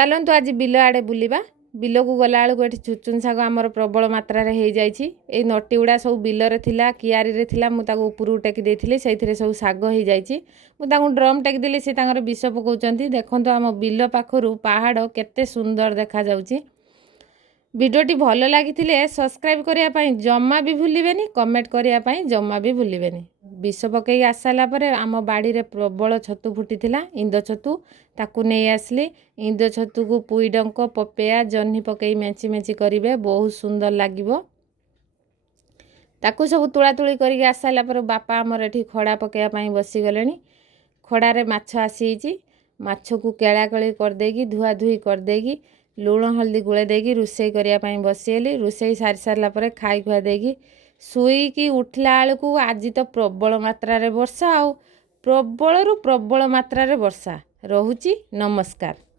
चलतु आज बिल आड़े बुलवा बिल को गला बेलू ये चुचुन शाग आमर प्रबल मात्रा हो जाए नटी गुड़ा सब बिलरे थिला कियारी रे थिला मु ताको उपरु टेकी देथिली सेथिरे सब शाग हो जाइए मुझे ड्रम टेकी देली से तांकर विष पकाउछंती देखंतु आम बिल पाखरु पहाड़ केते सुंदर देखा जाउची। वीडियोटी भल लगी सब्सक्राइब करने जमा भी भूलें कमेंट करने जमा भी भूलें। विष पकई आसाला आम बाड़ी रे प्रबल छतु फुटी इंद छतु ताकू नहीं आसली इंद छतु को पुई डंक पपेया जह्नी पकई मेची मेची करेंगे बहुत सुंदर लगे। ताकू सब तुला तुली करके आसाला बापा आमर एठी खड़ा पकईवाई बसीगले खड़ारे माछ आसी माछ को केला कली करदेगी धुआ धुई करदेगी लुण हल्दी गुले देगी रोसई करने बसीगली रोसई सारी सारा खाई खुआ देगी शुईकी उठला बेलू आज तो प्रबल मात्रा वर्षा आ प्रबल रु प्रबल मात्रा वर्षा रहुची। नमस्कार।